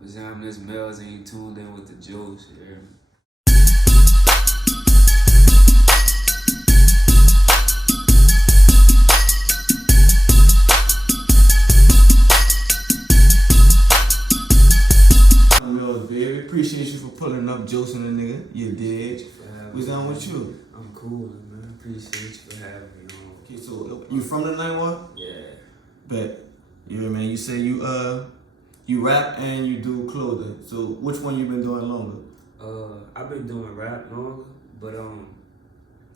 Was I'm this Millzy and you tuned in with the juice, you hear me? Baby, appreciate you for pulling up, Joseph the nigga. You did. What's down with you? I'm cool, man. Appreciate you for having me on. Okay, so you from the 91? Yeah. Bet. Yeah, man. You say you rap and you do clothing. So which one you been doing longer? I've been doing rap longer, but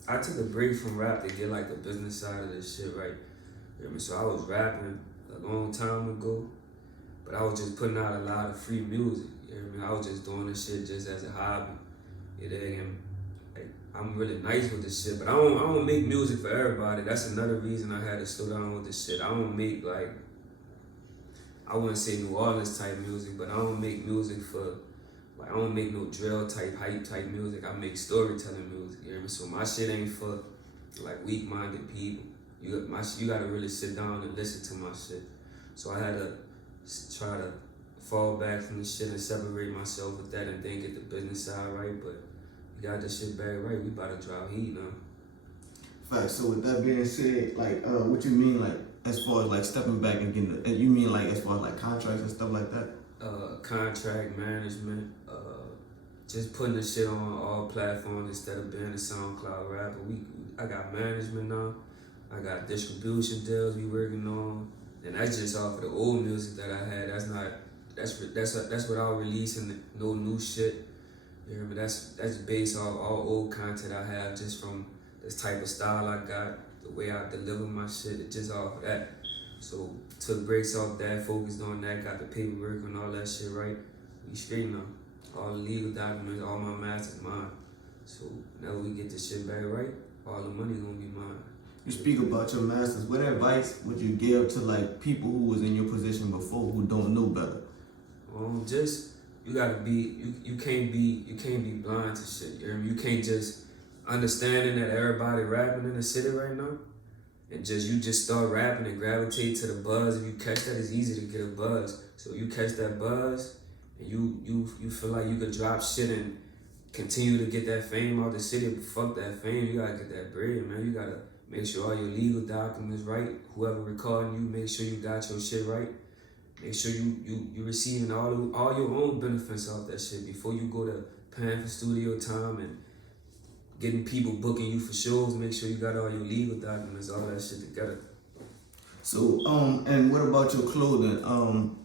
I took a break from rap to get like the business side of this shit right. You know what I mean? So I was rapping a long time ago, but I was just putting out a lot of free music. You know what I mean? I was just doing this shit just as a hobby. You know, and like, I'm really nice with this shit, but I don't make music for everybody. That's another reason I had to slow down with this shit. I don't make like, I wouldn't say New Orleans type music, but I don't make music for, like, I don't make no drill type, hype type music. I make storytelling music, you know what I mean? So my shit ain't for like weak-minded people. You gotta really sit down and listen to my shit. So I had to try to fall back from the shit and separate myself with that and then get the business side right, but you got this shit back right. We about to drop heat now. Facts. So with that being said, like, what you mean, like, as far as like stepping back and getting the, you mean like as far as like contracts and stuff like that? Contract management, just putting the shit on all platforms instead of being a SoundCloud rapper. I got management now. I got distribution deals we working on, and that's just off of the old music that I had. That's without releasing no new shit. You hear me? That's based off all old content I have, just from this type of style I got, the way I deliver my shit. It's just off of that. So took breaks off that, focused on that, got the paperwork and all that shit right. We straight now. All the legal documents, all my masters mine. So now we get this shit back right, all the money gonna be mine. You speak about your masters. What advice would you give to like people who was in your position before who don't know better? Just you gotta be you can't be blind to shit. You hear me? You can't just understanding that everybody rapping in the city right now, and you just start rapping and gravitate to the buzz. If you catch that, it's easy to get a buzz. So you catch that buzz, and you feel like you could drop shit and continue to get that fame out the city. But fuck that fame, you gotta get that bread, man. You gotta make sure all your legal documents right. Whoever recording you, make sure you got your shit right. Make sure you receiving all your own benefits off that shit before you go to paying for studio time and getting people booking you for shows. Make sure you got all your legal documents, all that shit together. So and what about your clothing?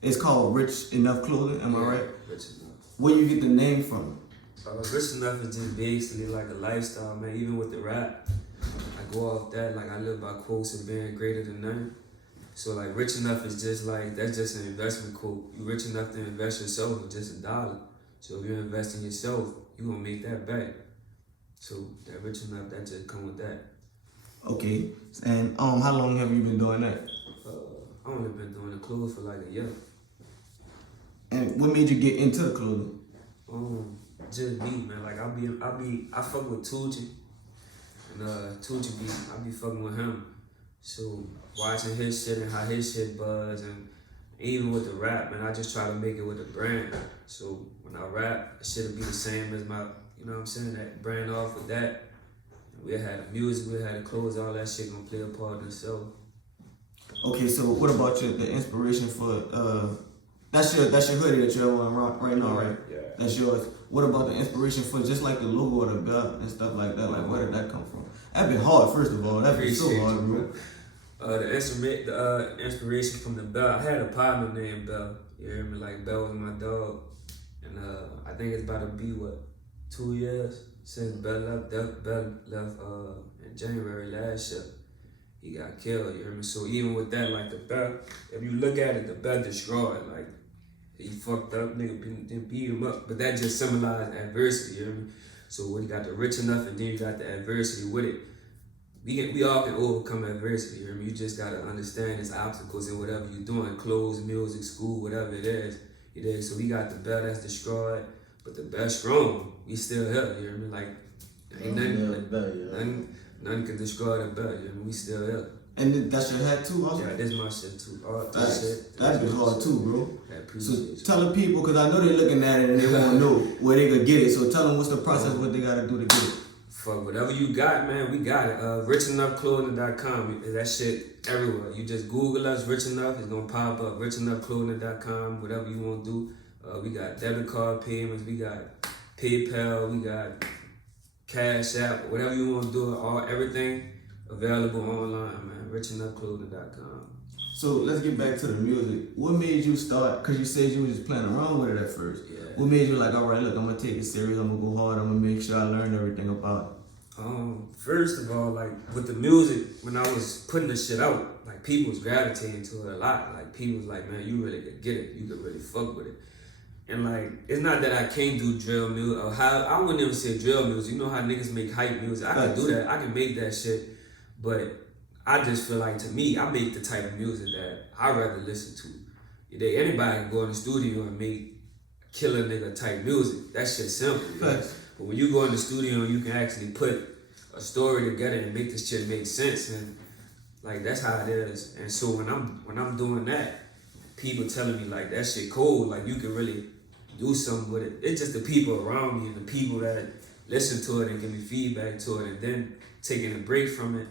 It's called Rich Enough Clothing. Am I right? Rich Enough. Where you get the name from? Rich Enough is just basically like a lifestyle, man. Even with the rap, I go off that. Like I live by quotes of being greater than none. So like rich enough is just like, that's just an investment quote. You rich enough to invest yourself with just $1. So if you invest in yourself, you gonna make that back. So that rich enough, that just come with that. Okay. And how long have you been doing that? I only been doing the clothes for like a year. And what made you get into the clothing? Just me, man. Like I fuck with Tucci. And Tucci I be fucking with him. So watching his shit and how his shit buzz, and even with the rap, man, I just try to make it with the brand. So when I rap, it should be the same as my, you know what I'm saying, that brand off with that. We had the music, we had the clothes, all that shit gonna play a part in itself. Okay, so what about the inspiration for that's your hoodie that you're on right now, right? Yeah. That's yours. What about the inspiration for just like the logo of the belt and stuff like that? Like where did that come from? That'd been hard, first of all. That'd been so hard, bro. The inspiration from the bell. I had a partner named Bell. You hear me? Like Bell was my dog, and I think it's about to be 2 years since Bell left. Bell left in January last year. He got killed. You hear me? So even with that, like the bell, if you look at it, the bell destroyed. Like he fucked up, nigga didn't beat him up, but that just symbolized adversity. You hear me? So when you got the rich enough, and then you got the adversity with it. We all can overcome adversity, you hear me? You just gotta understand its obstacles in whatever you're doing, clothes, music, school, whatever it is. You know? So we got the bell that's destroyed, but the bell's strong. We still here, you hear me? Like, ain't nothing can destroy the bell, you hear me? We still here. And that's your hat too, also? Yeah, this my shit too. All that shit. That be hard too, bro. I So appreciate you. tell the people, because I know they're looking at it and they want to know where they could get it. So tell them what's the process, what they got to do to get it. Fuck, whatever you got, man, we got it. RichEnoughClothing.com. That shit everywhere. You just Google us, Rich Enough, it's gonna pop up. RichEnoughClothing.com, whatever you want to do. We got debit card payments, we got PayPal, we got Cash App, whatever you want to do. Everything available online, man. RichEnoughClothing.com. So let's get back to the music. What made you start? Because you said you were just playing around with it at first. Yeah. What made you like, all right, look, I'm going to take it serious. I'm going to go hard. I'm going to make sure I learn everything about it. First of all, like with the music, when I was putting the shit out, like people was gravitating to it a lot. Like people was like, man, you really could get it. You could really fuck with it. And like, it's not that I can't do drill music or I wouldn't even say drill music. You know how niggas make hype music. I can do that. I can make that shit. But I just feel like, to me, I make the type of music that I rather listen to. Anybody can go in the studio and make killer nigga type music. That shit's simple. But when you go in the studio and you can actually put a story together and make this shit make sense, and like that's how it is. And so when I'm doing that, people telling me like that shit cool, like you can really do something with it. It's just the people around me and the people that listen to it and give me feedback to it, and then taking a break from it.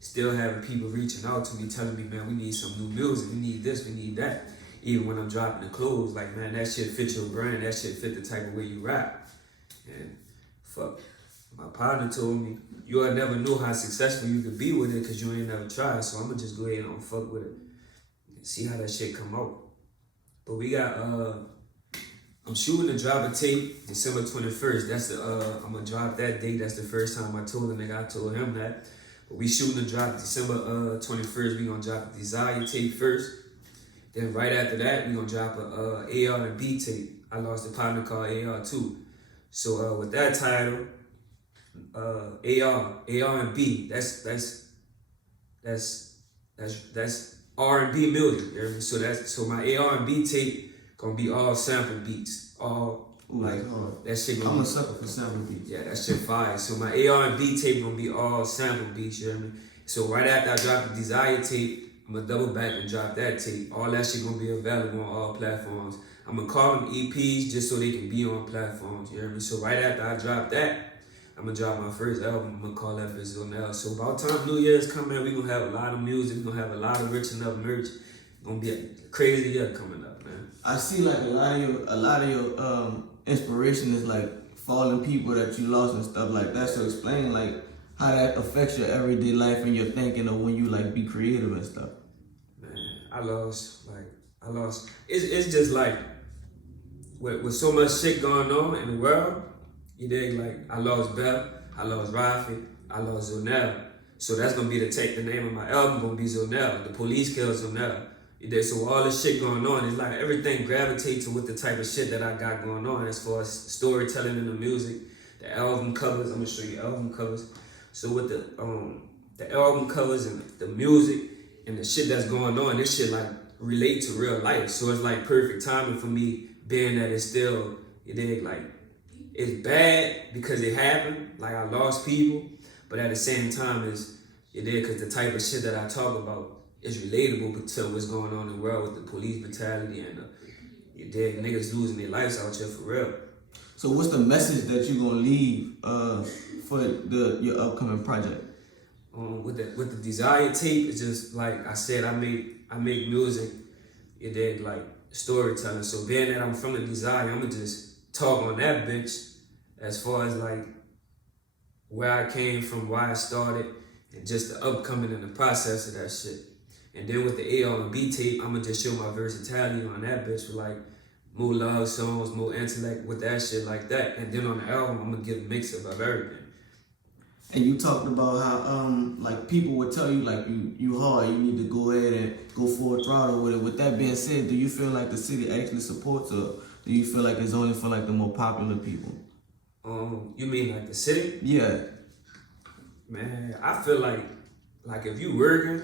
Still having people reaching out to me, telling me, man, we need some new music, we need this, we need that. Even when I'm dropping the clothes, like, man, that shit fit your brand, that shit fit the type of way you rap. And fuck, my partner told me, you'll never know how successful you could be with it because you ain't never tried, so I'm gonna just go ahead and fuck with it and see how that shit come out. But we got, I'm shooting to drop a tape December 21st. That's I'm gonna drop that date. That's the first time I told the nigga, I told him that. But we shooting to drop December 21st. We gonna drop a Desire tape first. Then right after that, we gonna drop a AR and B tape. I lost a partner called AR too. So with that title, AR and B, that's R&B music. You know what I mean? So my AR and B tape gonna be all sample beats, all. Ooh, like that shit gonna I'm a sucker for sample beats. Yeah, that shit fire. So my R&B tape gonna be all sample beats, you know what I mean? So right after I drop the Desire tape, I'm gonna double back and drop that tape. All that shit gonna be available on all platforms. I'm gonna call them EPs just so they can be on platforms, you know what I mean? So right after I drop that, I'm gonna drop my first album. I'm gonna call that bitch Zonell. So about time New Year's coming, we gonna have a lot of music. We gonna have a lot of Rich Enough merch. Gonna be a crazy year coming up, man. I see like a lot of your inspiration is like fallen people that you lost and stuff like that. So explain like how that affects your everyday life and your thinking of when you like be creative and stuff. Man, I lost. It's just like with so much shit going on in the world. You dig? Like I lost Beth, I lost Rafi, I lost Zonell. So that's gonna be the name of my album gonna be Zonell. The police killed Zonell. So all this shit going on, it's like everything gravitates to with the type of shit that I got going on as far as storytelling in the music, the album covers. I'm gonna show you album covers. So with the album covers and the music and the shit that's going on, this shit like relate to real life. So it's like perfect timing for me, being that it's still, you dig, like it's bad because it happened, like I lost people, but at the same time it's, you dig, because the type of shit that I talk about is relatable to what's going on in the world with the police brutality and you dig, niggas losing their lives out here for real. So what's the message that you gonna leave for your upcoming project? With the Desire tape, it's just like I said, I make music, you dig, like storytelling. So being that I'm from the Desire, I'ma just talk on that bitch as far as like where I came from, why I started, and just the upcoming and the process of that shit. And then with the R&B tape, I'ma just show my versatility on that bitch with like more love songs, more intellect with that shit like that. And then on the album, I'm gonna give a mix of everything. And you talked about how like people would tell you like you hard, you need to go ahead and go full throttle with it. With that being said, do you feel like the city actually supports, or do you feel like it's only for like the more popular people? You mean like the city? Yeah. Man, I feel like if you working,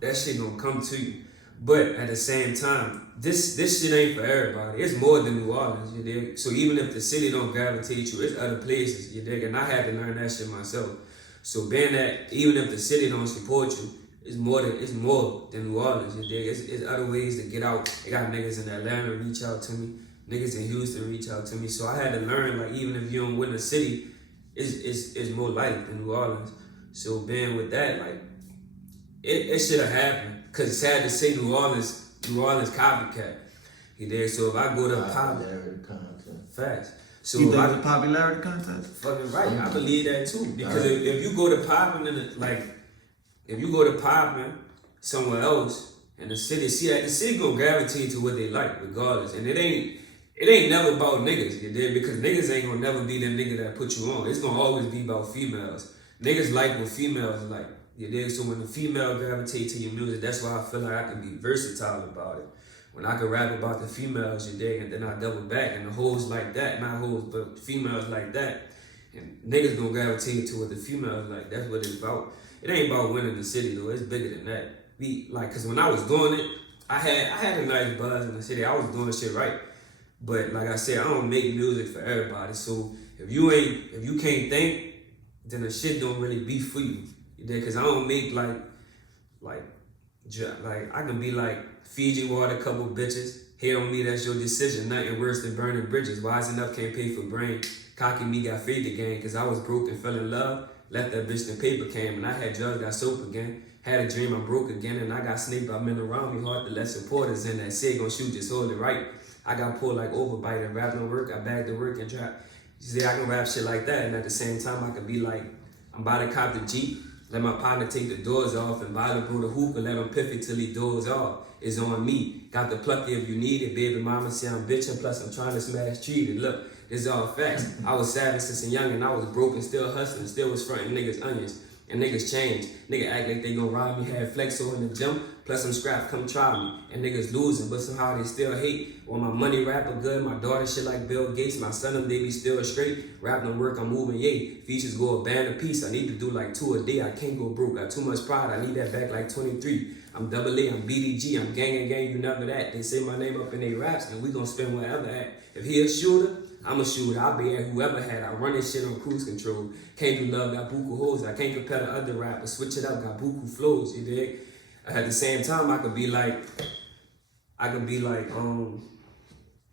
that shit gonna come to you. But at the same time, this shit ain't for everybody. It's more than New Orleans, you dig? So even if the city don't gravitate you, it's other places, you dig? And I had to learn that shit myself. So being that even if the city don't support you, it's more than New Orleans. You dig? It's other ways to get out. They got niggas in Atlanta reach out to me, niggas in Houston reach out to me. So I had to learn like even if you don't win the city, it's more life than New Orleans. So being with that, like it should have happened. Cause it's sad to say New Orleans copycat. You dig? So if I go to popularity contest. Facts. So You think it's a popularity contest? fucking right. I believe that too. Because if you go to popping if you go to popping somewhere else in the city, the city gonna gravitate to what they like regardless. And it ain't never about niggas, you dig? Because niggas ain't gonna never be the nigga that put you on. It's gonna always be about females. Niggas like what females like. You dig? So when the female gravitate to your music, that's why I feel like I can be versatile about it. When I can rap about the females, you dig, and then I double back, and the hoes like that, not hoes, but females like that. And niggas gonna gravitate to what the females like. That's what it's about. It ain't about winning the city though. It's bigger than that. Cause when I was doing it, I had a nice buzz in the city. I was doing shit right. But like I said, I don't make music for everybody. So if you can't think, then the shit don't really be for you. You dig? Cause I don't make like I can be like Fiji water, couple bitches. Hate on me, that's your decision. Nothing worse than burning bridges. Wise enough, can't pay for brain. Cocky me, got faith again. Cause I was broke and fell in love. Left that bitch, the paper came. And I had drugs, got soap again. Had a dream, I'm broke again. And I got snaked by men around me. Hard to let supporters in. That say gon' shoot, just hold it right. I got pulled like overbite and rap no work. I bagged the work and trap. You see, I can rap shit like that. And at the same time, I could be like, I'm about to cop the Jeep. Let my partner take the doors off and buy the bro the hookah, let him piff it till he doors off. It's on me. Got the plucky if you need it. Baby mama say I'm bitching, plus I'm trying to smash cheated. Look, this is all facts. I was savage since a young and I was broken, still hustling, still was fronting niggas onions. And niggas change. Nigga act like they gon' rob me, had flexo in the gym, plus some scraps, come try me. And niggas losing, but somehow they still hate. When my money rapper good, my daughter shit like Bill Gates, my son them they be still straight. Rap no work, I'm moving, yay. Features go a band a piece, I need to do like 2 a day, I can't go broke. Got too much pride, I need that back like 23. I'm double A, I'm BDG, I'm gang and gang, you never that. They say my name up in they raps, and we gon' spin wherever at. If he a shooter, I'm a shooter. I'll be at whoever had. I run this shit on cruise control. Can't do love, got buku hoes. I can't compare to other rappers. Switch it up, got buku flows, you dig? At the same time, I could be like,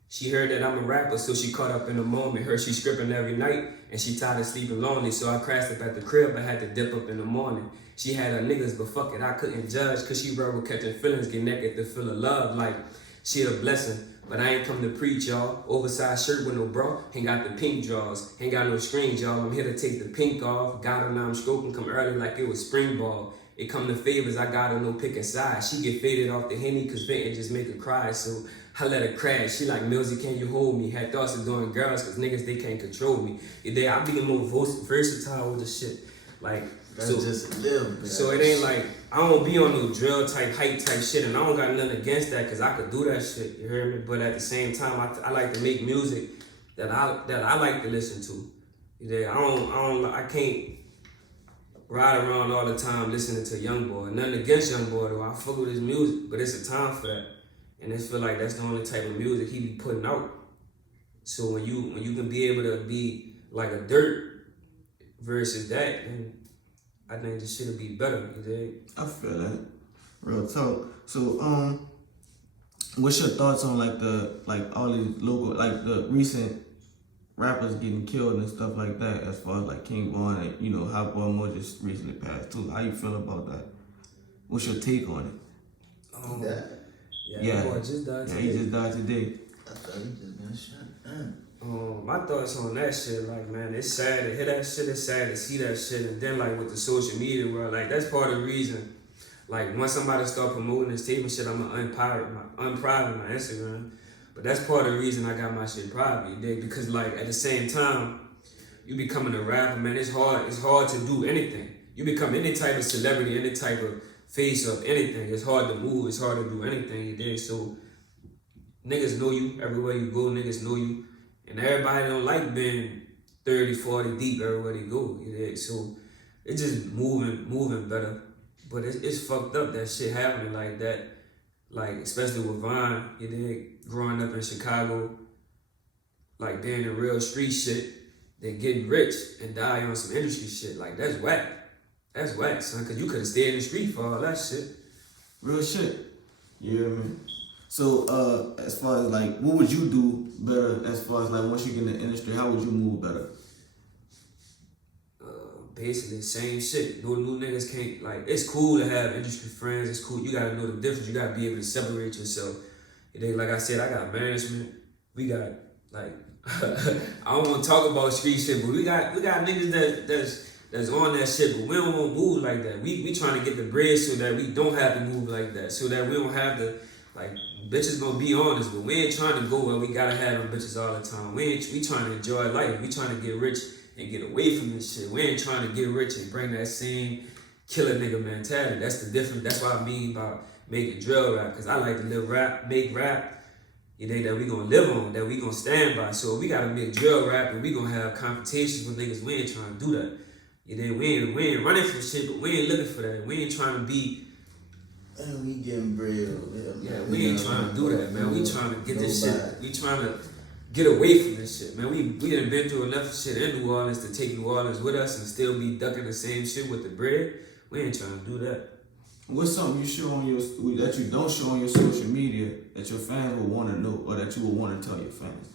she heard that I'm a rapper, so she caught up in the moment. Heard she scripting every night, and she tired of sleeping lonely. So I crashed up at the crib, I had to dip up in the morning. She had her niggas, but fuck it, I couldn't judge, cause she rebel catching feelings, get naked to feel a love, like she a blessing. But I ain't come to preach, y'all. Oversized shirt with no bra, ain't got the pink drawers, ain't got no screens, y'all. I'm here to take the pink off. Got her, now I'm stroking, come early like it was spring ball. It come to favors, I got her, no picking sides. She get faded off the Henny, cause venting just make her cry, so I let her crash. She like, Millzy, can you hold me? Had thoughts of doing girls, cause niggas, they can't control me. I be more versatile with the shit. Like, that's just a little bit. So it ain't like, I don't be on no drill type, hype type shit, and I don't got nothing against that, cause I could do that shit, you hear me? But at the same time, I like to make music that I like to listen to. You know, I can't ride around all the time listening to Youngboy. Nothing against Youngboy though, I fuck with his music, but it's a time for that. And I feel like that's the only type of music he be putting out. So when you can be able to be like a dirt versus that, then I think this shit'll be better, you dig? I feel that. Real talk. So what's your thoughts on all these local, like the recent rappers getting killed and stuff like that, as far as like King Von and, you know, Hot Boy Mo just recently passed too. How you feel about that? What's your take on it? Yeah, boy just died today. He just died today. I thought he just got shot down. My thoughts on that shit, like, man, it's sad to hear that shit, it's sad to see that shit, and then, like, with the social media world, like, that's part of the reason, like, once somebody start promoting and taping shit, I'm gonna unprivate my Instagram, but that's part of the reason I got my shit private, you dig? Because, like, at the same time, you becoming a rapper, man, it's hard to do anything. You become any type of celebrity, any type of face of anything, it's hard to move, it's hard to do anything, you dig? So, niggas know you, everywhere you go, niggas know you. And everybody don't like being 30, 40 deep everywhere they go, you dig? So it's just moving better. But it's fucked up that shit happening like that. Like, especially with Vine, you dig? Growing up in Chicago, like being in real street shit, then getting rich and die on some industry shit. Like, that's whack. That's whack, son, because you could have stayed in the street for all that shit. Real shit. You hear me? So, as far as like, what would you do better as far as like once you get in the industry, how would you move better? Basically, same shit. No new niggas can't, like, it's cool to have industry friends. It's cool. You gotta know the difference. You gotta be able to separate yourself. And then, like I said, I got management. We got, like, I don't want to talk about street shit, but we got niggas that's on that shit, but we don't want to move like that. We trying to get the bread so that we don't have to move like that, so that we don't have to, like, bitches gonna be on us, but we ain't trying to go where we gotta have them bitches all the time. We trying to enjoy life. We trying to get rich and get away from this shit. We ain't trying to get rich and bring that same killer nigga mentality. That's the difference. That's what I mean by making drill rap, because I like to live rap, make rap, you know, that we gonna live on, that we gonna stand by. So we gotta make drill rap and we gonna have confrontations with niggas. We ain't trying to do that. You know, we ain't running from shit, but we ain't looking for that. We ain't trying to be. And we getting bread over there. Yeah, we ain't trying to do that, man. We trying to get this shit. We trying to get away from this shit, man. We done been through enough shit in New Orleans to take New Orleans with us and still be ducking the same shit with the bread. We ain't trying to do that. What's something you show on your that you don't show on your social media that your fans would want to know or that you would want to tell your fans?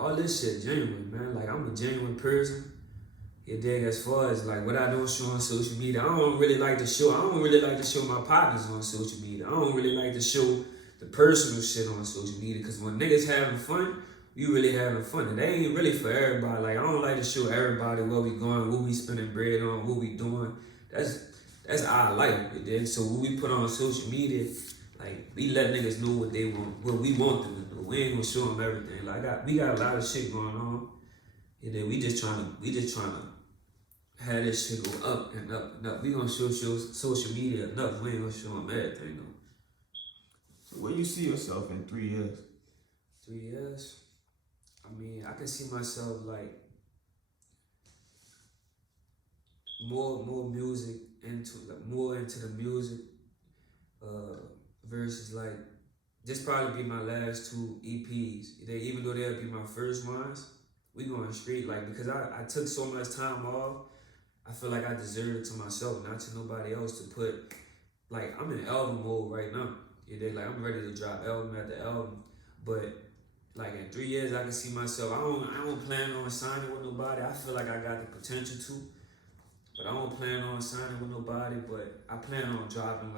All this shit genuine, man. Like, I'm a genuine person. You dig? As far as like what I don't show on social media, I don't really like to show my partners on social media. I don't really like to show the personal shit on social media, because when niggas having fun, you really having fun. And they ain't really for everybody. Like, I don't like to show everybody where we going, what we spending bread on, what we doing. That's our life, you dig? So what we put on social media, like, we let niggas know what they want, what we want them to do. We ain't gonna show them everything. Like, we got a lot of shit going on. You dig? We just trying to have this shit go up and up and up. We gonna show social media enough. We ain't gonna show them everything though. So where you see yourself in 3 years? 3 years? I mean, I can see myself like more music more into the music versus like this probably be my last 2 EPs. Even though they'll be my first ones, we going straight, like, because I took so much time off. I feel like I deserve it to myself, not to nobody else, to put, like, I'm in album mode right now. Like, I'm ready to drop album after album. But like in 3 years, I can see myself. I don't plan on signing with nobody. I feel like I got the potential to, but I don't plan on signing with nobody. But I plan on dropping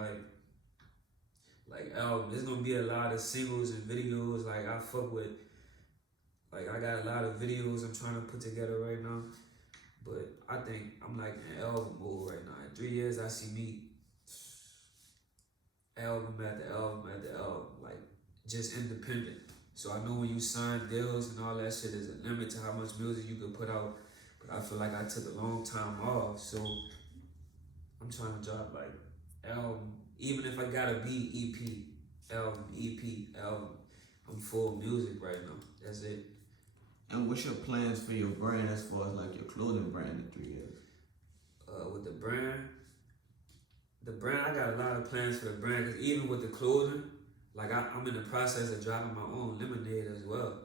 like album. There's gonna be a lot of singles and videos. Like, I fuck with. Like, I got a lot of videos I'm trying to put together right now. But I think I'm like in album mode right now. In 3 years, I see me album after album after album, like, just independent. So I know when you sign deals and all that shit, there's a limit to how much music you can put out. But I feel like I took a long time off, so I'm trying to drop like album, even if I gotta be EP, album. I'm full music right now. That's it. And what's your plans for your brand as far as like your clothing brand in 3 years? With the brand, I got a lot of plans for the brand, because even with the clothing, like, I'm in the process of dropping my own lemonade as well,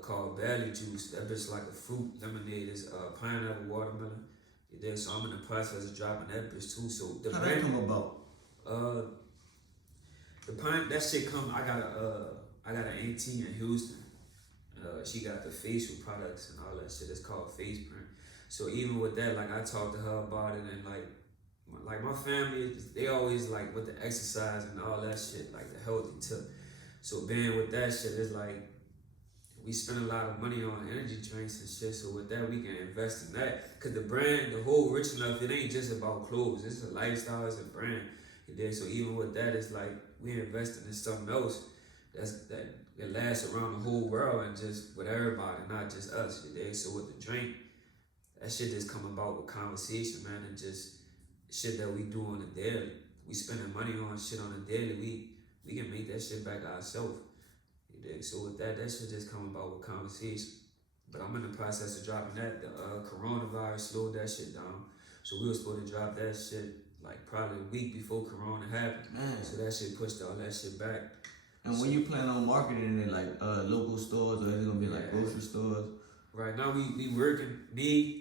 called Valley Juice. That bitch like a fruit lemonade. It's pineapple, watermelon. So I'm in the process of dropping that bitch too. So the How brand, that come about? that shit come. I got an auntie in Houston. She got the facial products and all that shit. It's called Face Print. So even with that, like, I talked to her about it, and like my family, they always like with the exercise and all that shit, like the healthy tip. So being with that shit, it's like we spend a lot of money on energy drinks and shit. So with that, we can invest in that. Cause the brand, the whole Rich Enough, it ain't just about clothes. It's a lifestyle, it's a brand. So even with that, it's like we investing in something else that lasts around the whole world and just with everybody, not just us. So with the drink, that shit just come about with conversation, man, and just shit that we do on the daily. We spending money on shit on the daily. We can make that shit back ourselves. So with that shit just come about with conversation. But I'm in the process of dropping that. The coronavirus slowed that shit down. So we were supposed to drop that shit like probably a week before Corona happened. Man. So that shit pushed all that shit back. And when you plan on marketing it, like local stores, or is it gonna be like grocery stores? Right now we working.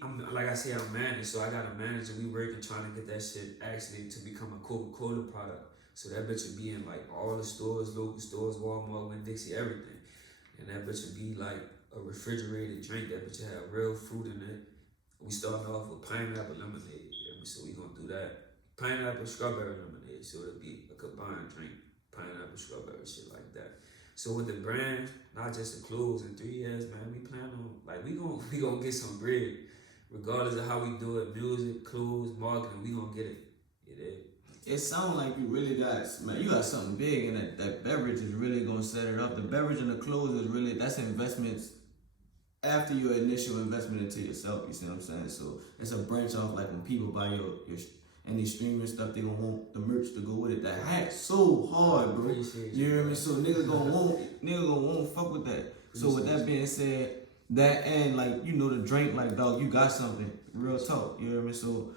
I'm like I say, I'm managed, so I got a manager. We working trying to get that shit actually to become a Coca-Cola product. So that bitch would be in like all the stores, local stores, Walmart, Winn-Dixie, everything. And that bitch would be like a refrigerated drink. That bitch would have real fruit in it. We starting off with pineapple lemonade. You know, so we gonna do that. Pineapple strawberry lemonade. So it'll be a combined drink. Pineapple strawberry shit like that. So with the brand, not just the clothes, in 3 years, man, we plan on like we gonna get some bread, regardless of how we do it, music, clothes, marketing, we gonna get it. It sounds like you really got, man, you got something big, and that beverage is really gonna set it up. The beverage and the clothes is really, that's investments after your initial investment into yourself. You see what I'm saying? So it's a branch off. Like when people buy your any streaming stuff, they gonna want the merch to go with it. That hat so hard, bro. You know what I mean? So nigga gonna want fuck with that. So with that being said, that and like you know the drink, like dog, you got something. Real talk. You know what I mean? So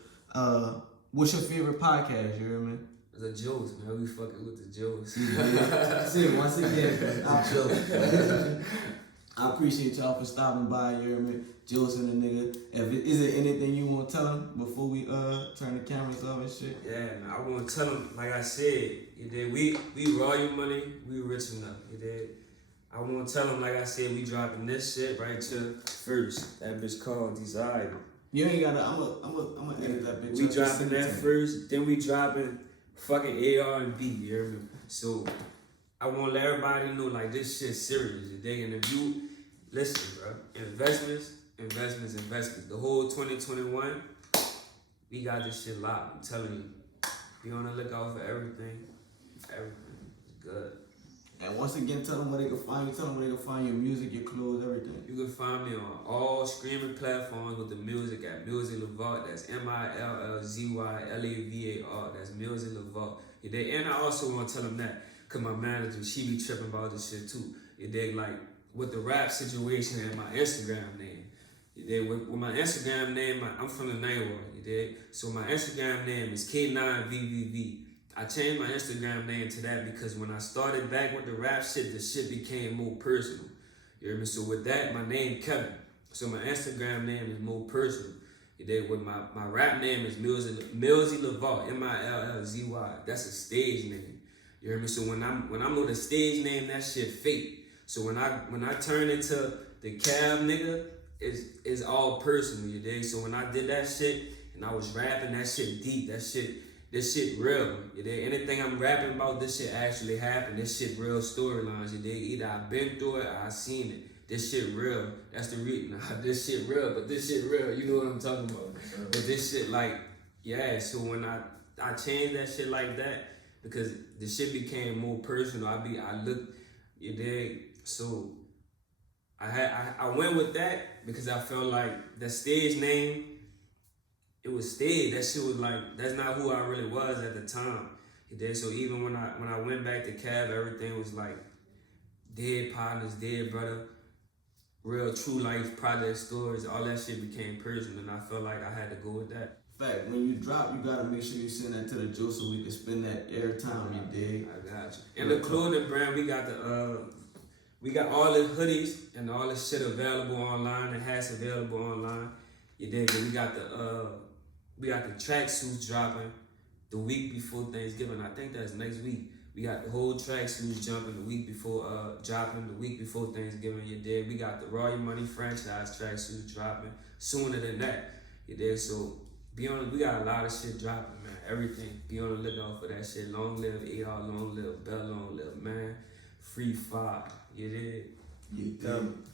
what's your favorite podcast? You know what I mean? The Joes, man. We fucking with the Joes. See, once again, I'm Joe. I appreciate y'all for stopping by. You know what I mean? Jules and the nigga. Is there anything you want to tell them before we turn the cameras off and shit? Yeah, man. I want to tell them, like I said, you did. We raw your money. We rich enough. You did. I want to tell them, like I said, we dropping this shit right to first. That bitch called Desire. You ain't gotta. I'm gonna edit that bitch. We dropping that first. Then we dropping fucking R&B. You hear me? So I want to let everybody know, like, this shit serious. You dig? And if you listen, bro, investments. The whole 2021, we got this shit locked. I'm telling you, be on the lookout for everything. Everything is good. And once again, tell them where they can find you. Tell them where they can find your music, your clothes, everything. You can find me on all streaming platforms with the music at Millzy Lavar. That's MILLZY That's Millzy Lavar. You dig? And I also want to tell them that, because my manager, she be tripping about this shit too. You dig? Like, with the rap situation and my Instagram name. You dig? With my Instagram name, I'm from the Lavar, you dig? So my Instagram name is K9VVV. I changed my Instagram name to that because when I started back with the rap shit, the shit became more personal. You hear me? So with that, my name Kevin. So my Instagram name is more personal. You dig? With my rap name is Millzy Lavar, MILLZY. That's a stage name. You hear me? So when I'm on the stage name, that shit fake. So when I turn into the cab nigga, it's all personal, you dig? So when I did that shit and I was rapping, that shit deep, this shit real, you dig? Anything I'm rapping about, this shit actually happened. This shit real storylines, you dig? Either I've been through it or I seen it. This shit real. That's the reason. This shit real, but this shit real. You know what I'm talking about? But this shit like, yeah, so when I changed that shit like that, because the shit became more personal. I looked, you dig? So I went with that because I felt like the stage name, it was stage. That shit was like, that's not who I really was at the time. You dig? So even when I went back to Cab, everything was like dead partners, dead brother, real true life project stories. All that shit became personal, and I felt like I had to go with that. Fact, when you drop, you gotta make sure you send that to the Joe so we can spend that airtime, you dig? I got you. And the clothing brand, we got all the hoodies and all the shit available online. The hats available online. You dig? We got the tracksuits dropping the week before Thanksgiving. I think that's next week. We got the whole tracksuits jumping the week before dropping the week before Thanksgiving. You dig? We got the Raw Your Money franchise tracksuits dropping sooner than that. You dig? So we got a lot of shit dropping, man. Everything. Be on the lookout for that shit. Long live AR, long live Bell, long live man. Free fire. You dig? You come.